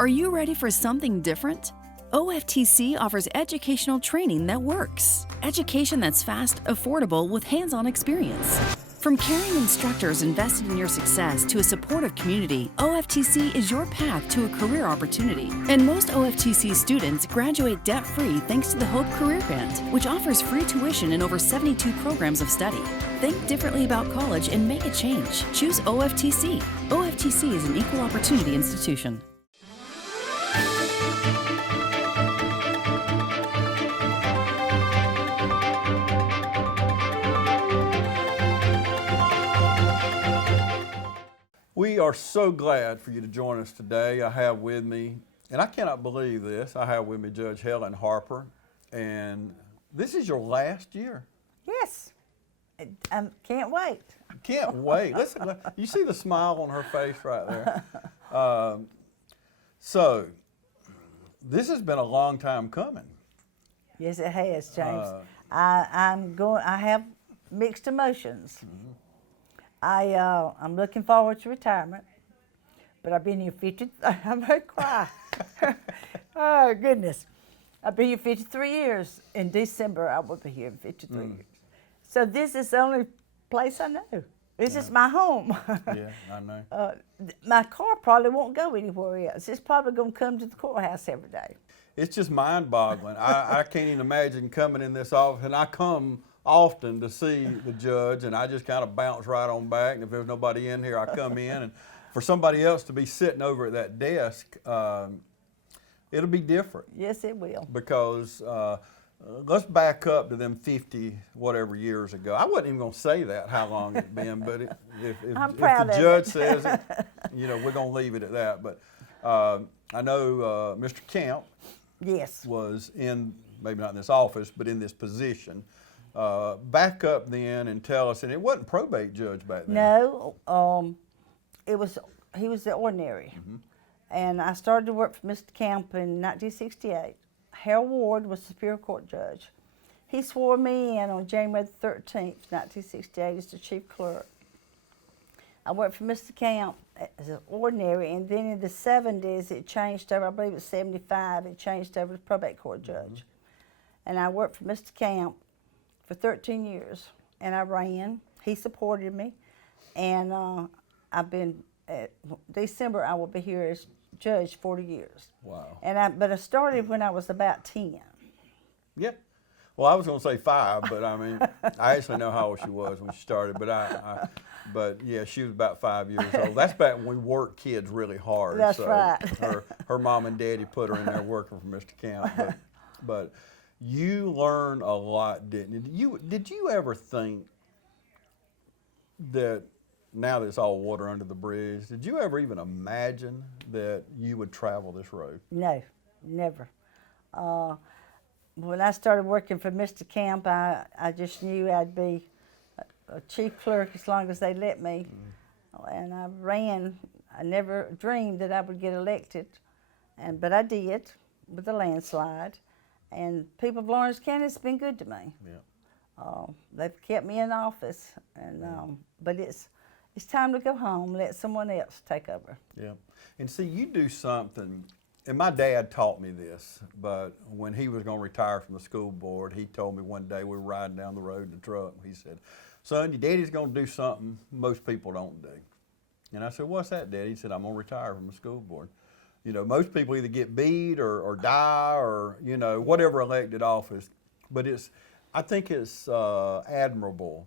Are you ready for something different? OFTC offers educational training that works. Education that's fast, affordable, with hands-on experience. From caring instructors invested in your success to a supportive community, OFTC is your path to a career opportunity. And most OFTC students graduate debt-free thanks to the Hope Career Grant, which offers free tuition in over 72 programs of study. Think differently about college and make a change. Choose OFTC. OFTC is an equal opportunity institution. We are so glad for you to join us today. I have with me, and I cannot believe this, I have with me Judge Helen Harper, and this is your last year. Yes, I can't wait. Can't wait. Listen, you see the smile on her face right there. So, this has been a long time coming. Yes, it has, James. I have mixed emotions. Mm-hmm. I'm looking forward to retirement, but I've been here 50. I'm gonna cry. Oh goodness, I've been here 53 years. In December, I will be here 53 years. So this is the only place I know. This is my home. Yeah, I know. My car probably won't go anywhere else. It's probably gonna come to the courthouse every day. It's just mind-boggling. I can't even imagine coming in this office, and I come often to see the judge, and I just kind of bounce right on back, and if there's nobody in here, I come in, and for somebody else to be sitting over at that desk, it'll be different. Yes, it will. Because let's back up to them 50 whatever years ago. I wasn't even going to say that, how long it's been, but if the judge says it, you know, we're going to leave it at that. But I know Mr. Camp Yes. was in, maybe not in this office, but in this position. Back up then and tell us, and it wasn't probate judge back then. No, he was the ordinary. Mm-hmm. And I started to work for Mr. Camp in 1968. Harold Ward was Superior Court judge. He swore me in on January 13th, 1968 as the chief clerk. I worked for Mr. Camp as an ordinary, and then in the 70s it changed over, I believe it was 75, it changed over to probate court judge. Mm-hmm. And I worked for Mr. Camp for 13 years, and I ran. He supported me, and I've been, December I will be here as judge 40 years. Wow. But I started when I was about 10. Yep. Well, I was going to say 5, but I mean, I actually know how old she was when she started, but yeah, she was about 5 years old. That's back when we worked kids really hard. That's so right. her mom and daddy put her in there working for Mr. Camp. But you learned a lot, didn't you? Did you ever think that now that it's all water under the bridge, did you ever even imagine that you would travel this road? No, never. When I started working for Mr. Camp, I just knew I'd be a chief clerk as long as they let me. And I ran. I never dreamed that I would get elected, but I did with a landslide. And people of Lawrence County, it's been good to me. Yeah. They've kept me in office, and but it's time to go home. Let someone else take over. Yeah, and see, you do something. And my dad taught me this, but when he was going to retire from the school board, he told me one day we were riding down the road in the truck. He said, "Son, your daddy's going to do something most people don't do." And I said, "What's that, Daddy?" He said, "I'm going to retire from the school board." You know, most people either get beat or die or, you know, whatever elected office. But I think it's admirable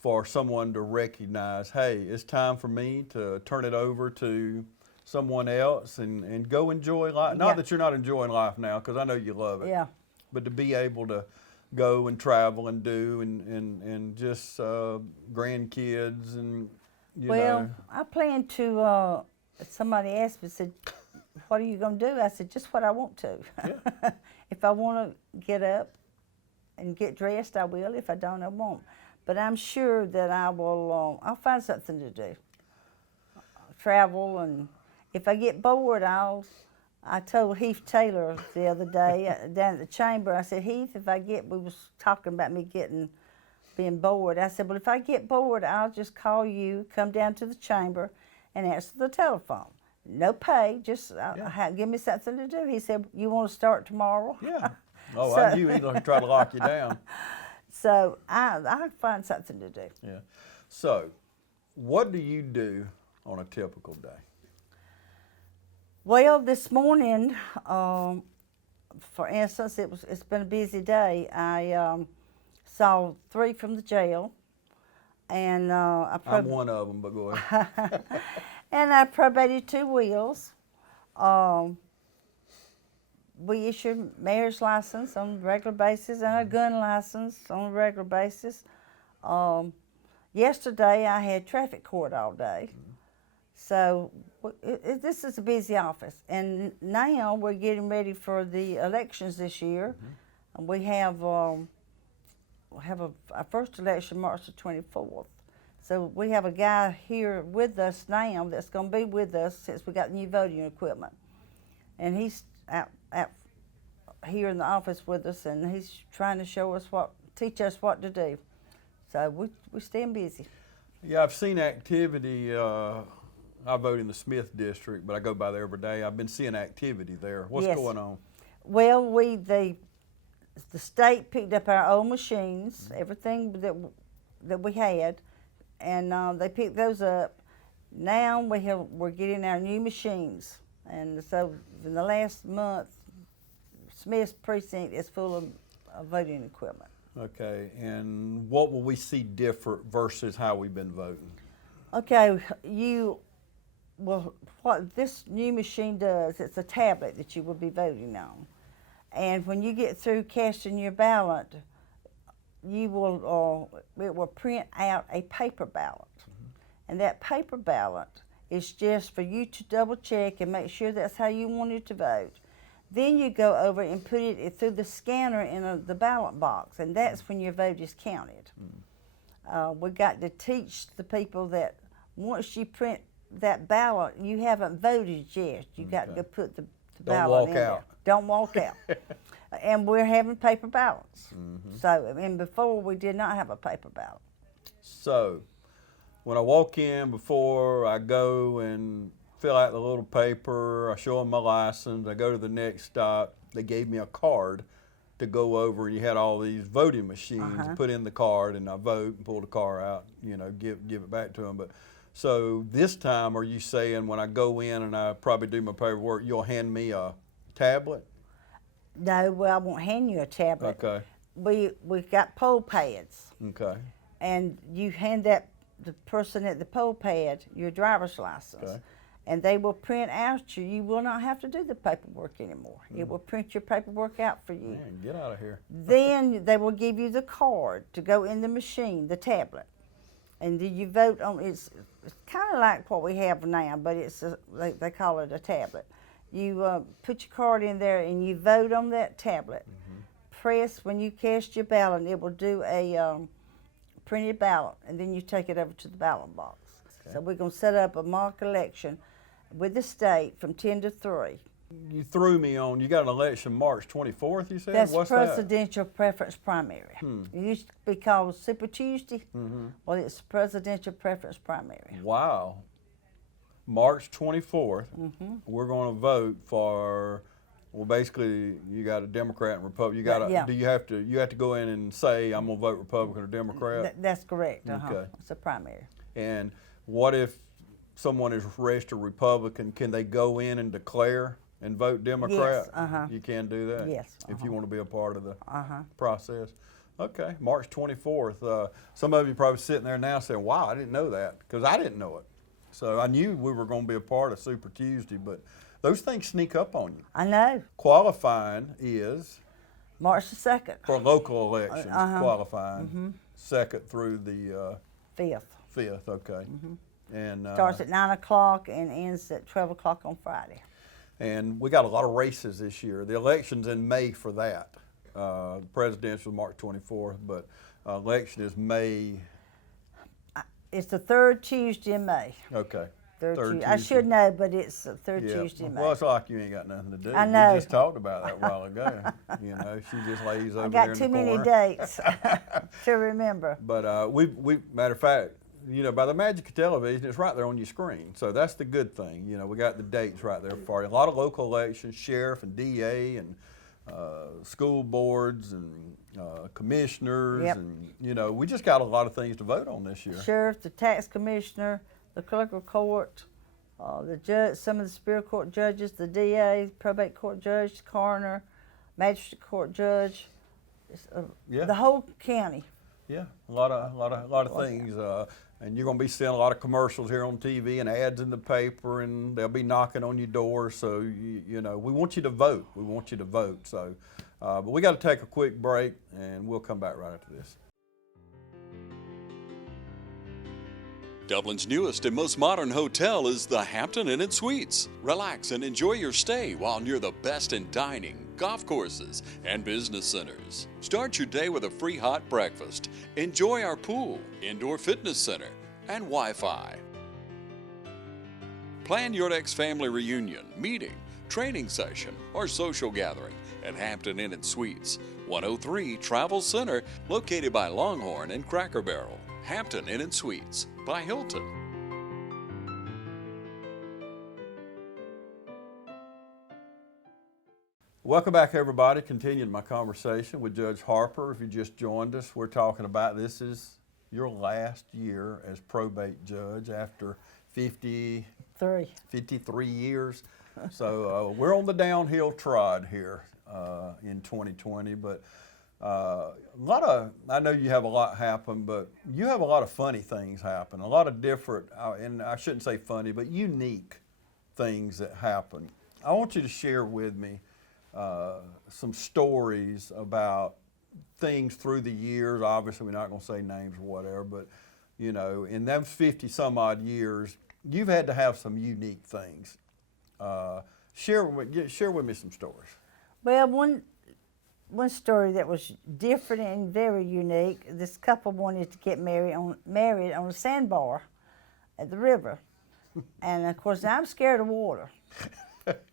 for someone to recognize, hey, it's time for me to turn it over to someone else and go enjoy life. Not that you're not enjoying life now, because I know you love it. Yeah. But to be able to go and travel and do and just grandkids and, you know. Well, I plan to, somebody asked me, said, "What are you going to do?" I said, "Just what I want to." Yeah. If I want to get up and get dressed, I will. If I don't, I won't. But I'm sure that I will, I'll find something to do. Travel, and if I get bored, I told Heath Taylor the other day down at the chamber, I said, "Heath, we was talking about me being bored. I said, well, if I get bored, I'll just call you, come down to the chamber, and answer the telephone. no pay, just give me something to do. He said, you want to start tomorrow? Yeah. Oh, I knew he was going to try to lock you down. So I find something to do. Yeah. So, what do you do on a typical day? Well, this morning, for instance, it's been a busy day. I saw 3 from the jail, and I'm one of them, but go ahead. and I probated 2 wills. We issue marriage license on a regular basis and a gun license on a regular basis. Yesterday I had traffic court all day. So this is a busy office. And now we're getting ready for the elections this year. And we have our first election March the 24th. So we have a guy here with us now that's going to be with us since we got new voting equipment. And he's out here in the office with us, and he's trying to teach us what to do. So we're staying busy. Yeah, I've seen activity. I vote in the Smith district, but I go by there every day. I've been seeing activity there. What's going on? Well, the state picked up our old machines, everything that we had, and they picked those up. Now we're getting our new machines, and so in the last month, Smith's precinct is full of voting equipment. Okay, and what will we see different versus how we've been voting? Okay, what this new machine does, it's a tablet that you will be voting on. And when you get through casting your ballot, it will print out a paper ballot. And that paper ballot is just for you to double check and make sure that's how you wanted to vote. Then you go over and put it through the scanner in the ballot box, and that's when your vote is counted. We got to teach the people that once you print that ballot, you haven't voted yet. You got to go put the ballot in there. Don't walk out. And we're having paper ballots. So, and before we did not have a paper ballot. So, when I walk in, before I go and fill out the little paper, I show them my license, I go to the next stop, they gave me a card to go over, and you had all these voting machines, put in the card, and I vote and pull the car out, give it back to them. But so this time, are you saying when I go in and I probably do my paperwork, you'll hand me a tablet? No, well, I won't hand you a tablet. Okay. We've got poll pads. Okay. And you hand the person at the poll pad your driver's license. Okay. And they will print out you will not have to do the paperwork anymore. It will print your paperwork out for you. Man, get out of here. Then they will give you the card to go in the machine, the tablet. And then you vote on, it's kind of like what we have now, but they call it a tablet. You put your card in there and you vote on that tablet. Press, when you cast your ballot, it will do a printed ballot, and then you take it over to the ballot box. Okay. So we're going to set up a mock election with the state from 10 to 3. You threw me on, you got an election March 24th, you said? That's What's presidential preference primary. It used to be called Super Tuesday. Well, it's presidential preference primary. Wow. March 24th, we're going to vote for, well, basically, you got a Democrat and Republican. You got do you have to go in and say, I'm going to vote Republican or Democrat? That's correct. Okay. It's a primary. And what if someone is registered Republican? Can they go in and declare and vote Democrat? Yes. You can do that? Yes. If you want to be a part of the process. Okay, March 24th. Some of you probably sitting there now saying, wow, I didn't know that, because I didn't know it. So I knew we were going to be a part of Super Tuesday, but those things sneak up on you. I know. Qualifying is? March the 2nd. For local elections, qualifying, 2nd through the 5th. 5th, okay. And starts at 9 o'clock and ends at 12 o'clock on Friday. And we got a lot of races this year. The election's in May for that. The presidential is March 24th, but election is May. It's the 3rd Tuesday in May. Okay. Third Tuesday. I should know, but it's the 3rd Tuesday in May. Well, it's like you ain't got nothing to do. I know. We just talked about that a while ago. She just lays over there in the corner. I got too many dates to remember. But we matter of fact, by the magic of television, it's right there on your screen. So that's the good thing. We got the dates right there for you. A lot of local elections, sheriff and DA and school boards and commissioners. Yep. And, we just got a lot of things to vote on this year. Sheriff, the tax commissioner, the clerk of court, the judge, some of the Superior Court judges, the DA, probate court judge, coroner, magistrate court judge, Yeah. the whole county. Yeah, a lot of things, and you're going to be seeing a lot of commercials here on TV and ads in the paper, and they'll be knocking on your door. So we want you to vote. We want you to vote. So, but we got to take a quick break, and we'll come back right after this. Dublin's newest and most modern hotel is the Hampton Inn & Suites. Relax and enjoy your stay while near the best in dining, golf courses, and business centers. Start your day with a free hot breakfast. Enjoy our pool, indoor fitness center, and Wi-Fi. Plan your next family reunion, meeting, training session, or social gathering at Hampton Inn & Suites, 103 Travel Center, located by Longhorn and Cracker Barrel. Hampton Inn & Suites by Hilton. Welcome back, everybody. Continuing my conversation with Judge Harper. If you just joined us, we're talking about this is your last year as probate judge after 53 years. So we're on the downhill trod here in 2020, but I know you have a lot happen, but you have a lot of funny things happen, a lot of different, and I shouldn't say funny, but unique things that happen. I want you to share with me some stories about things through the years. Obviously, we're not going to say names or whatever, but in them 50 some odd years, you've had to have some unique things. Share with me some stories. Well, one story that was different and very unique. This couple wanted to get married on a sandbar at the river, and of course I'm scared of water.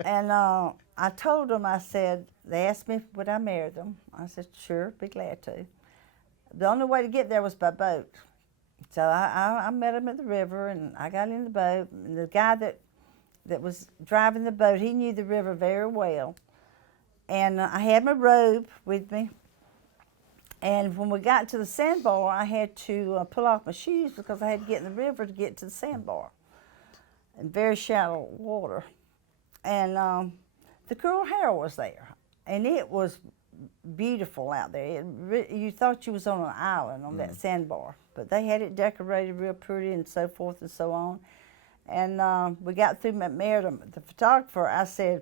And I told them, I said, they asked me would I marry them. I said sure, be glad to. The only way to get there was by boat. So I met them at the river, and I got in the boat. And the guy that was driving the boat, he knew the river very well. And I had my robe with me. And when we got to the sandbar, I had to pull off my shoes because I had to get in the river to get to the sandbar. In very shallow water. And the girl Harold was there. And it was beautiful out there. You thought you was on an island on that sandbar. But they had it decorated real pretty and so forth and so on. And we got through, married the photographer. I said,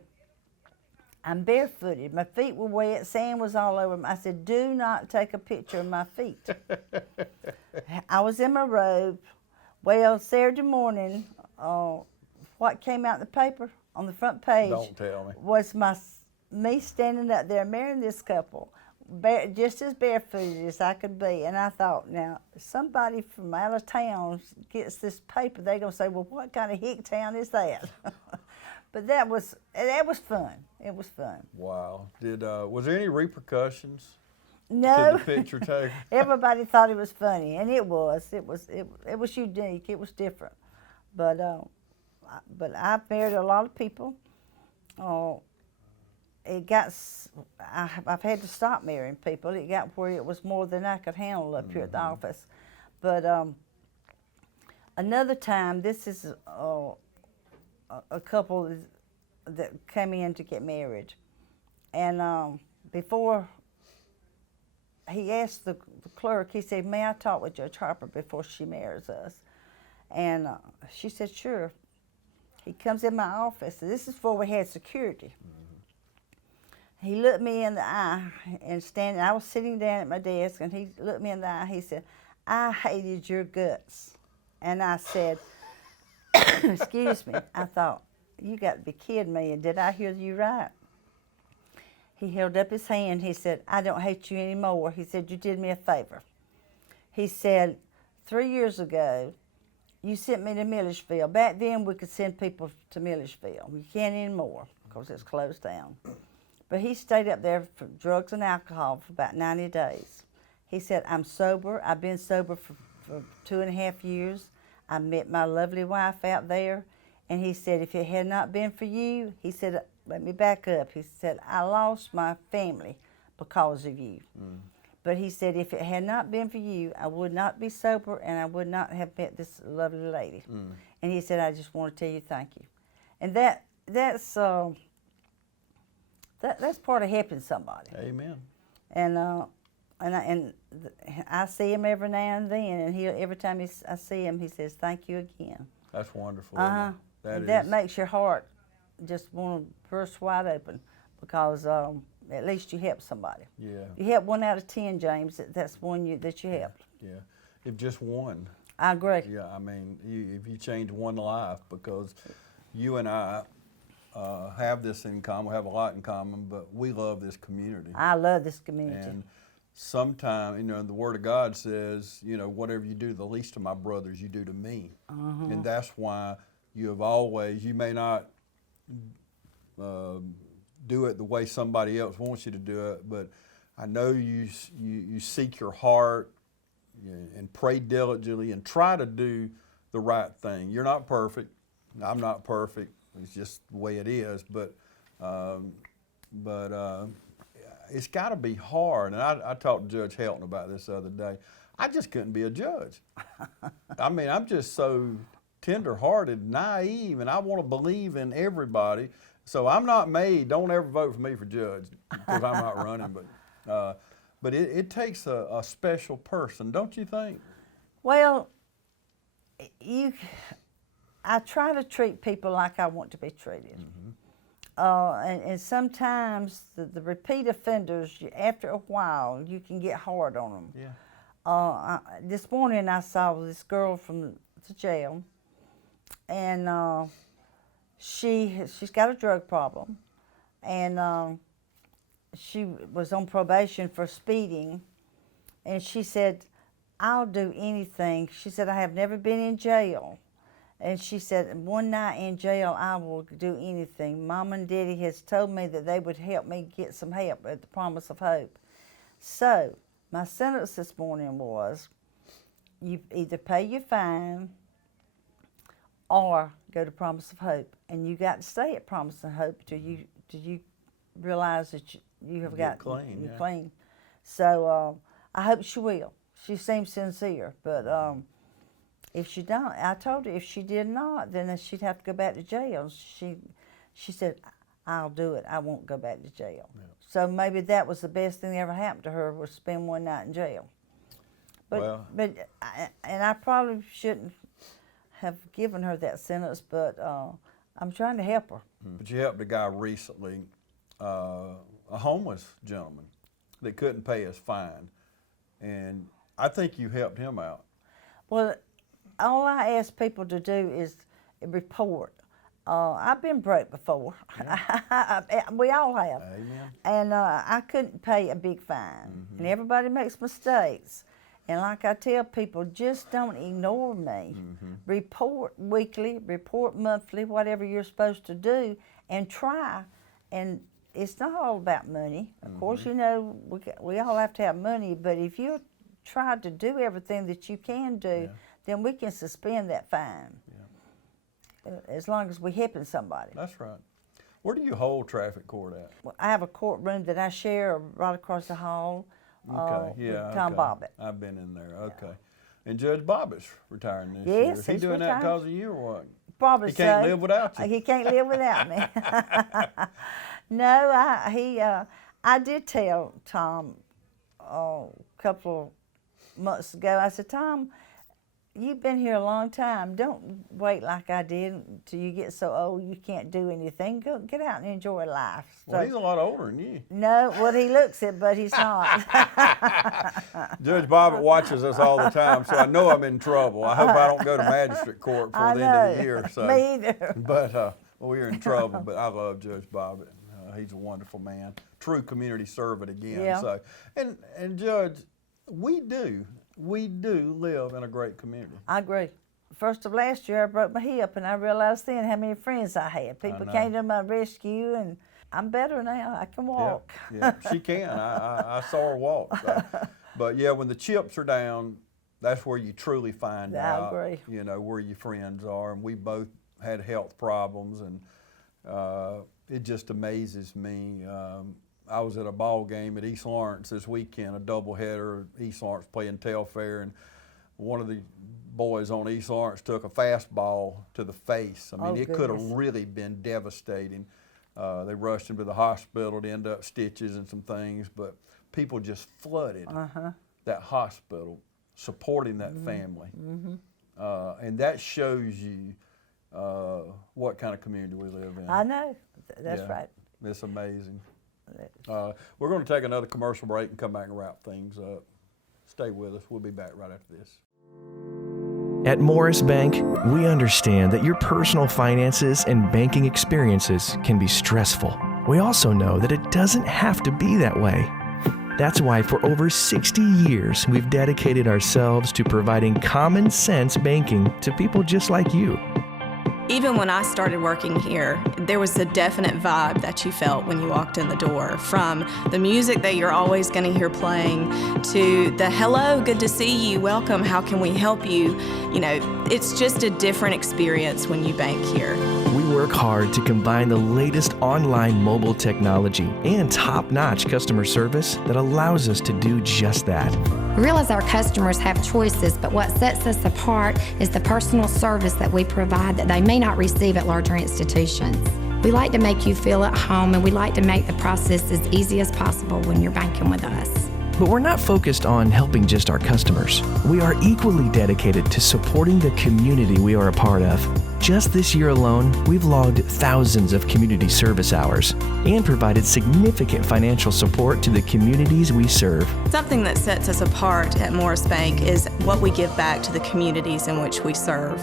I'm barefooted. My feet were wet. Sand was all over them. I said, do not take a picture of my feet. I was in my robe. Well, Saturday morning, what came out in the paper on the front page Don't tell me. was me standing up there marrying this couple, just as barefooted as I could be. And I thought, now, if somebody from out of town gets this paper, they're going to say, well, what kind of hick town is that? But that was fun. It was fun. Wow. Was there any repercussions No. to the picture taken? Everybody thought it was funny, and it was. It was unique. It was different. But I've married a lot of people. I've had to stop marrying people. It got where it was more than I could handle up here at the office. But another time, this is a couple that came in to get married. And before he asked the clerk, he said, may I talk with Judge Harper before she marries us? And she said, sure. He comes in my office. This is before we had security. He looked me in the eye and I was sitting down at my desk, and he looked me in the eye. He said, I hated your guts. And I said, excuse me. I thought, you got to be kidding me. And did I hear you right? He held up his hand. He said, I don't hate you anymore. He said, you did me a favor. He said, 3 years ago, you sent me to Milledgeville. Back then, we could send people to Milledgeville. You can't anymore because it's closed down. But he stayed up there for drugs and alcohol for about 90 days. He said, I'm sober. I've been sober for for 2.5 years. I met my lovely wife out there, and he said, if it had not been for you, he said, let me back up. He said, I lost my family because of you. But he said, if it had not been for you, I would not be sober, and I would not have met this lovely lady. And he said, I just want to tell you thank you. And that's part of helping somebody. Amen. And I see him every now and then, and every time I see him, he says, thank you again. That's wonderful. That makes your heart just want to burst wide open, because at least you helped somebody. Yeah. You helped 1 out of 10, James. That's one that you helped. Yeah. If just one. I agree. Yeah, I mean, if you change one life, because you and I have this in common, we have a lot in common, but we love this community. I love this community. And sometimes, the Word of God says, whatever you do to the least of my brothers, you do to me. And that's why you have always, you may not do it the way somebody else wants you to do it, but I know you seek your heart and pray diligently and try to do the right thing. You're not perfect. I'm not perfect. It's just the way it is. But it's got to be hard. And I talked to Judge Helton about this the other day. I just couldn't be a judge. I mean, I'm just so tender-hearted, naive, and I want to believe in everybody. So I'm not made. Don't ever vote for me for judge, because I'm not running. But it takes a special person, don't you think? Well, I try to treat people like I want to be treated. And sometimes the repeat offenders, after a while, you can get hard on them. Yeah. This morning I saw this girl from the jail, and she's got a drug problem, and she was on probation for speeding, and she said, I'll do anything. She said, I have never been in jail. And she said, one night in jail, I will do anything. Mom and Daddy has told me that they would help me get some help at the Promise of Hope. So my sentence this morning was, you either pay your fine or go to Promise of Hope. And you got to stay at Promise of Hope till you realize that you have got clean. You're clean. So I hope she will. She seems sincere, but if she don't, I told her if she did not, then she'd have to go back to jail. She said, I'll do it. I won't go back to jail. Yeah. So maybe that was the best thing that ever happened to her, was spend one night in jail. But I probably shouldn't have given her that sentence, but I'm trying to help her. But you helped a guy recently, a homeless gentleman that couldn't pay his fine, and I think you helped him out. Well, all I ask people to do is report. I've been broke before. Yeah. We all have. Amen. And I couldn't pay a big fine. And everybody makes mistakes. And like I tell people, just don't ignore me. Report weekly, report monthly, whatever you're supposed to do, and try. And it's not all about money. Of course, we all have to have money, but if you try to do everything that you can do, then we can suspend that fine. As long as we're helping somebody. That's right. Where do you hold traffic court at? Well, I have a courtroom that I share right across the hall with Tom Bobbitt. I've been in there, okay. And Judge Bobbitt's retiring this year. Yes, Is he he's doing that retiring. because of you or what? Probably He can't so. live without you. He can't live without me. No, I did tell Tom a couple of months ago, I said, Tom, you've been here a long time. Don't wait like I did until you get so old you can't do anything. Go get out and enjoy life. Well, he's a lot older than you. No, well, he looks it, but he's not. Judge Bobbitt watches us all the time, so I know I'm in trouble. I hope I don't go to magistrate court before the end of the year. So. Me either. But we're in trouble, but I love Judge Bobbitt. He's a wonderful man. True community servant again. Yeah. So, and Judge, we do live in a great community. I agree. First of last year, I broke my hip, and I realized then how many friends I had. People came to my rescue, and I'm better now. I can walk. Yeah, she can. I saw her walk. So. But yeah, when the chips are down, that's where you truly find I out, agree. you know, where your friends are. And we both had health problems, and it just amazes me. I was at a ball game at East Lawrence this weekend, a doubleheader. East Lawrence playing Telfair, and one of the boys on East Lawrence took a fastball to the face. I mean, it could have really been devastating. They rushed him to the hospital to end up stitches and some things, but people just flooded that hospital supporting that family. And that shows you what kind of community we live in. I know. That's Yeah. right. It's amazing. We're going to take another commercial break and come back and wrap things up. Stay with us. We'll be back right after this. At Morris Bank, we understand that your personal finances and banking experiences can be stressful. We also know that it doesn't have to be that way. That's why for over 60 years, we've dedicated ourselves to providing common sense banking to people just like you. Even when I started working here, there was a definite vibe that you felt when you walked in the door, from the music that you're always going to hear playing to the hello, good to see you, welcome, how can we help you? You know, it's just a different experience when you bank here. We work hard to combine the latest online mobile technology and top-notch customer service that allows us to do just that. We realize our customers have choices, but what sets us apart is the personal service that we provide that they may not receive at larger institutions. We like to make you feel at home, and we like to make the process as easy as possible when you're banking with us. But we're not focused on helping just our customers. We are equally dedicated to supporting the community we are a part of. Just this year alone, we've logged thousands of community service hours and provided significant financial support to the communities we serve. Something that sets us apart at Morris Bank is what we give back to the communities in which we serve.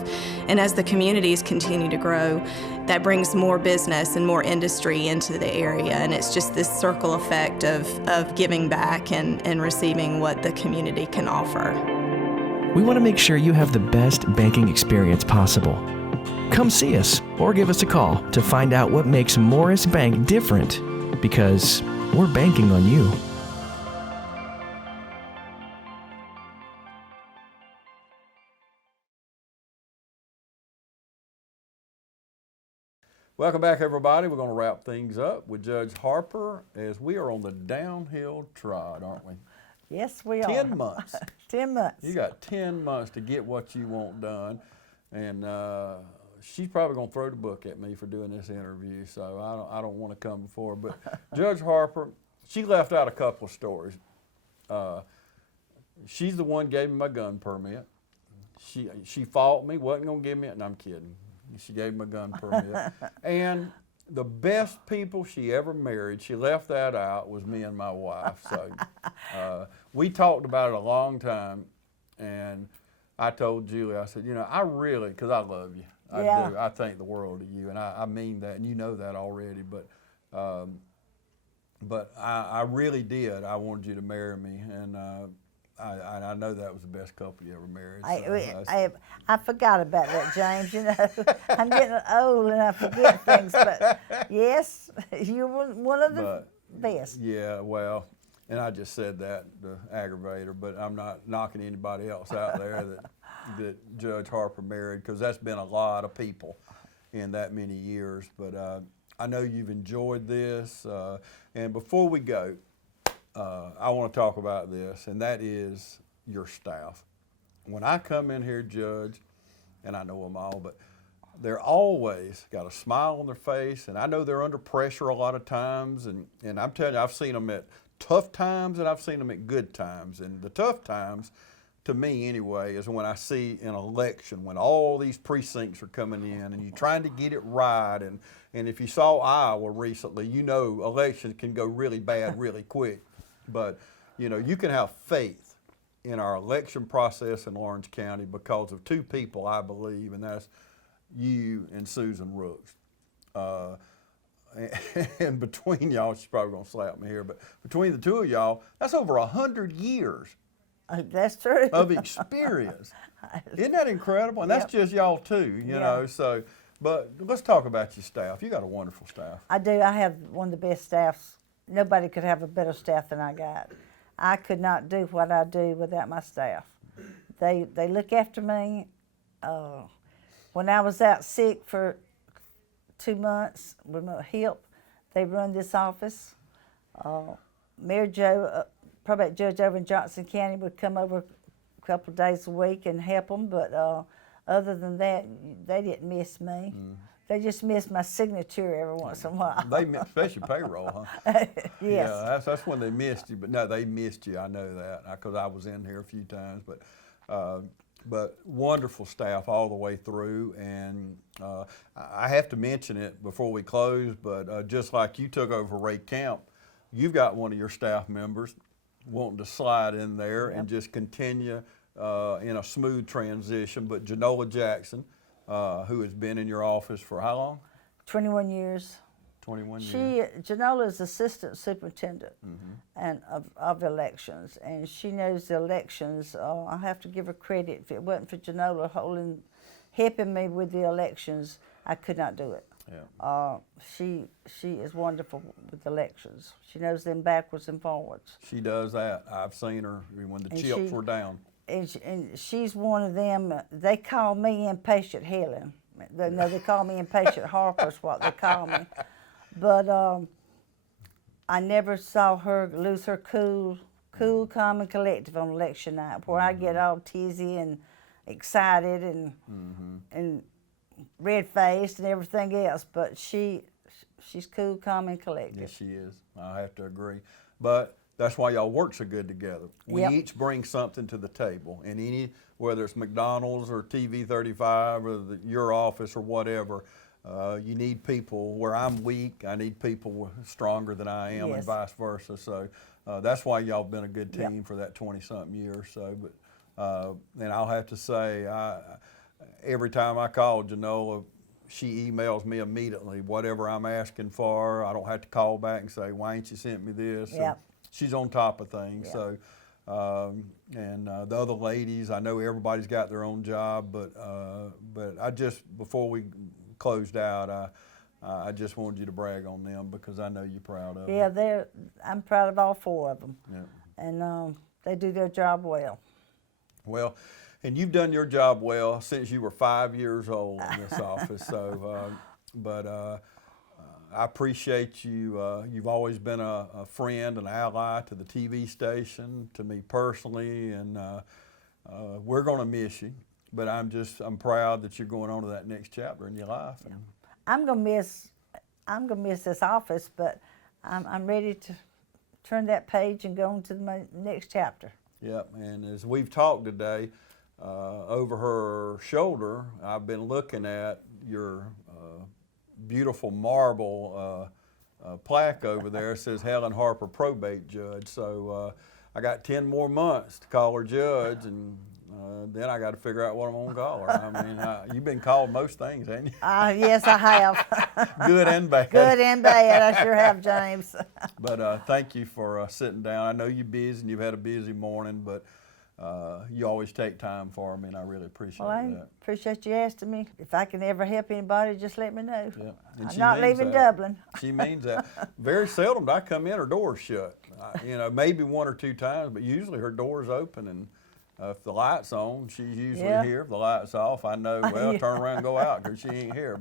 And as the communities continue to grow, that brings more business and more industry into the area. And it's just this circle effect of giving back and receiving what the community can offer. We want to make sure you have the best banking experience possible. Come see us or give us a call to find out what makes Morris Bank different, because we're banking on you. Welcome back, everybody. We're going to wrap things up with Judge Harper as we are on the downhill trot, aren't we? Yes, we are. 10 months. 10 months. You got 10 months to get what you want done. And she's probably going to throw the book at me for doing this interview, so I don't want to come before her. But Judge Harper, she left out a couple of stories. She's the one gave me my gun permit. She fought me, wasn't going to give me it, and I'm kidding. She gave me a gun permit. And the best people she ever married, she left that out, was me and my wife. So we talked about it a long time, and I told Julie, I said, you know, I really, because I love you. I do. I think the world of you, and I mean that, and you know that already. But I really did. I wanted you to marry me, and I know that was the best couple you ever married. I forgot about that, James. You know, I'm getting old and I forget things. But yes, you're one of the best. Yeah, well, and I just said that to aggravate her, but I'm not knocking anybody else out there that Judge Harper married, because that's been a lot of people in that many years. But I know you've enjoyed this. And before we go, I want to talk about this, and that is your staff. When I come in here, Judge, and I know them all, but they're always got a smile on their face, and I know they're under pressure a lot of times, and I'm telling you, I've seen them at tough times and I've seen them at good times. And the tough times, to me anyway, is when I see an election, when all these precincts are coming in and you're trying to get it right. And if you saw Iowa recently, you know elections can go really bad really quick. But, you know, you can have faith in our election process in Lawrence County because of two people, I believe, and that's you and Susan Rooks. And between y'all, she's probably going to slap me here, but between the two of y'all, that's over 100 years That's true. of experience. Isn't that incredible? And that's just y'all too, you know. So, but let's talk about your staff. You got a wonderful staff. I do. I have one of the best staffs. Nobody could have a better staff than I got. I could not do what I do without my staff. They look after me. When I was out sick for 2 months with my hip, they run this office. Mayor Joe, probate judge over in Johnson County, would come over a couple of days a week and help them, but other than that, they didn't miss me. They just missed my signature every once in a while. They especially payroll, huh? Yes. Yeah, that's when they missed you. But no, they missed you. I know that because I was in here a few times. But wonderful staff all the way through. And I have to mention it before we close. But just like you took over Ray Camp, you've got one of your staff members wanting to slide in there and just continue in a smooth transition. But Janola Jackson, who has been in your office for how long? 21 years. 21 years. Janola is assistant superintendent and of elections, and she knows the elections. I have to give her credit. If it wasn't for Janola helping me with the elections, I could not do it. Yeah. She is wonderful with elections. She knows them backwards and forwards. She does that. I've seen her when the chips were down. And she's one of them. They call me impatient Helen. They call me impatient Harper is what they call me. But I never saw her lose her cool, calm, and collective on election night, where I get all teasy and excited and red-faced and everything else. But she's cool, calm, and collective. Yes, she is. I have to agree. But that's why y'all work so good together. We each bring something to the table, and whether it's McDonald's or TV 35 or your office or whatever. You need people where I'm weak. I need people stronger than I am, and vice versa. So that's why y'all been a good team for that 20-something years. So, but and I'll have to say, every time I call Janola, she emails me immediately whatever I'm asking for. I don't have to call back and say, "Why ain't you sent me this?" She's on top of things. So, and the other ladies, I know everybody's got their own job, but I just before we closed out, I just wanted you to brag on them because I know you're proud of them. Yeah, I'm proud of all 4 of them. Yeah. And they do their job well. Well, and you've done your job well since you were 5 years old in this office. So, but I appreciate you. You've always been a friend, an ally to the TV station, to me personally, and we're going to miss you. But I'm proud that you're going on to that next chapter in your life. Yeah. I'm gonna miss this office, but I'm ready to turn that page and go on to my next chapter. Yep. And as we've talked today, over her shoulder, I've been looking at your beautiful marble plaque over there. It says Helen Harper, probate judge. So I got 10 more months to call her judge, and then I got to figure out what I'm going to call her. I mean, you've been called most things, haven't you? Yes, I have. Good and bad. Good and bad, I sure have, James. But thank you for sitting down. I know you're busy and you've had a busy morning, but you always take time for me, and I really appreciate that. I appreciate you asking me. If I can ever help anybody, just let me know. Yeah. I'm not leaving Dublin. She means that. Very seldom do I come in, her door's shut. Maybe 1 or 2 times, but usually her door's open, and if the light's on, she's usually here. If the light's off, I know, well, turn around and go out because she ain't here.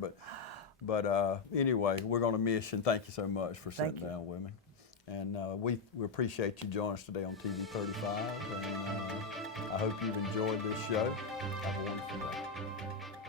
But anyway, we're going to miss you, and thank you so much for sitting down with me. And we appreciate you joining us today on TV 35, and I hope you've enjoyed this show. Have a wonderful day.